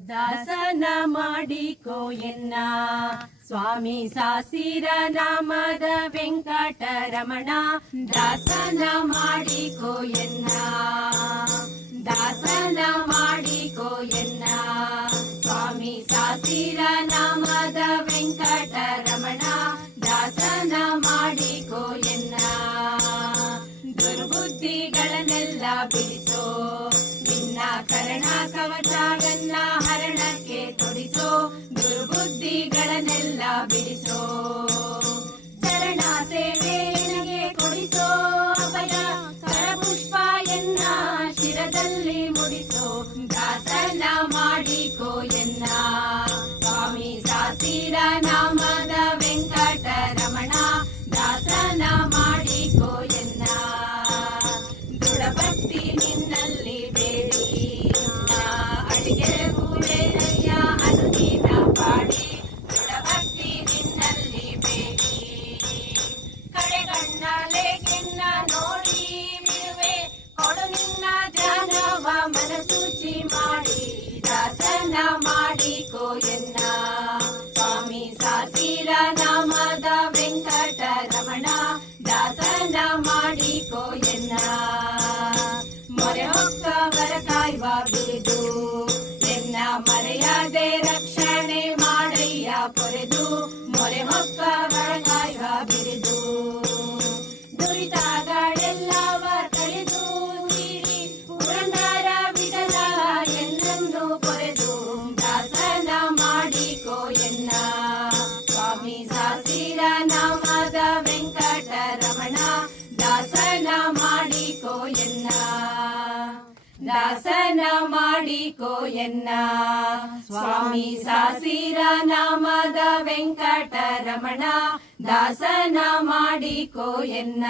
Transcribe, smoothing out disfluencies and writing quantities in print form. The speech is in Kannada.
ದಾಸನ ಮಾಡಿಕೋ ಎನ್ನ ಸ್ವಾಮಿ ಸಾಸಿರ ನಾಮದ ವೆಂಕಟರಮಣ. ದಾಸನ ಮಾಡಿಕೋ ಎನ್ನ, ದಾಸನ ಮಾಡಿಕೋ ಎನ್ನ ಸ್ವಾಮಿ ಸಾಸಿರ ನಾಮದ ವೆಂಕಟರಮಣ. ದಾಸನ ಮಾಡಿಕೋ ಎನ್ನ, ದುರ್ಬುದ್ಧಿಗಳನ್ನೆಲ್ಲ ಬಿಡಿಸೋ ನಿನ್ನ ಕರ್ಣ ಕವಚವನ್ನ ಹರಣಕ್ಕೆ ತೊಡಿಸೋ. ದುರ್ಬುದ್ಧಿಗಳನ್ನೆಲ್ಲ ಬಿಡಿಸೋ ಚರಣ ಸೇವೆ ನನಗೆ ಕೊಡಿಸೋ. ಅಭಯ ಕರಪುಷ್ಪ ಎನ್ನ ಶಿರದಲ್ಲಿ ಮುಡಿಸೋ. ದಾಸನ ಮಾಡಿಕೋ ಎನ್ನ ಸ್ವಾಮಿ ಸಾಸಿರ ನಾಮದ ವೆಂಕಟರಮಣ. ದಾಸನ ಮಾಡಿಕೋ ಎನ್ನ, ದೃಢಭಕ್ತಿ ನಿನ್ನಲ್ಲಿ ಬೇಡಿ ಅಡಿಗೆ ಹೂವೇನಯ್ಯ ಅನುದಿನ ಪಾಡಿ. ದೃಢಭಕ್ತಿ ನಿನ್ನಲ್ಲಿ ಬೇಡಿ ಕಡೆಗಣ್ಣಲೆಗೆನ್ನ ನೋಡಿ ಬಿಡುವೆ ಕೊಡು ನಿನ್ನ ಧ್ಯಾನವ ಮನಸೂಚಿ ಮಾಡಿ. ದಾಸನ ಮಾಡಿಕೋ ಎನ್ನ ಸ್ವಾಮಿ ಸಾಸಿರ ನಾಮದ ವೆಂಕಟರಮಣ. ದಾಸನ ಮಾಡಿಕೋ ಎನ್ನ, ಮೊರೆ ಹೊಕ್ಕವರ ಕಾಯುವ ಬಿರಿದು ಎನ್ನ ಮರೆಯದೆ ರಕ್ಷಣೆ ಮಾಡಯ್ಯ ಪೊರೆದು. ಮೊರೆ ಹೊಕ್ಕವರ ಕಾಯುವ ಬಿರಿದು ದುರಿತಗಳೆಲ್ಲವ ತಳೆದು ನೀಡಿ ಪುರಂದರ ವಿಠಲ ಎನ್ನನ್ನು ಪೊರೆದು. ದಾಸನ ಮಾಡಿಕೋ ಎನ್ನ ಸ್ವಾಮಿ ಸಾಸಿರ ನಾಮದ ವೆಂಕಟರಮಣ. ದಾಸನ ಮಾಡಿಕೋ ಎನ್ನ, ದಾಸನ ಮಾಡಿಕೋ ಎನ್ನ ಸ್ವಾಮಿ ಸಾಸಿರ ನಾಮದ ವೆಂಕಟರಮಣ. ದಾಸನ ಮಾಡಿಕೋ ಎನ್ನ.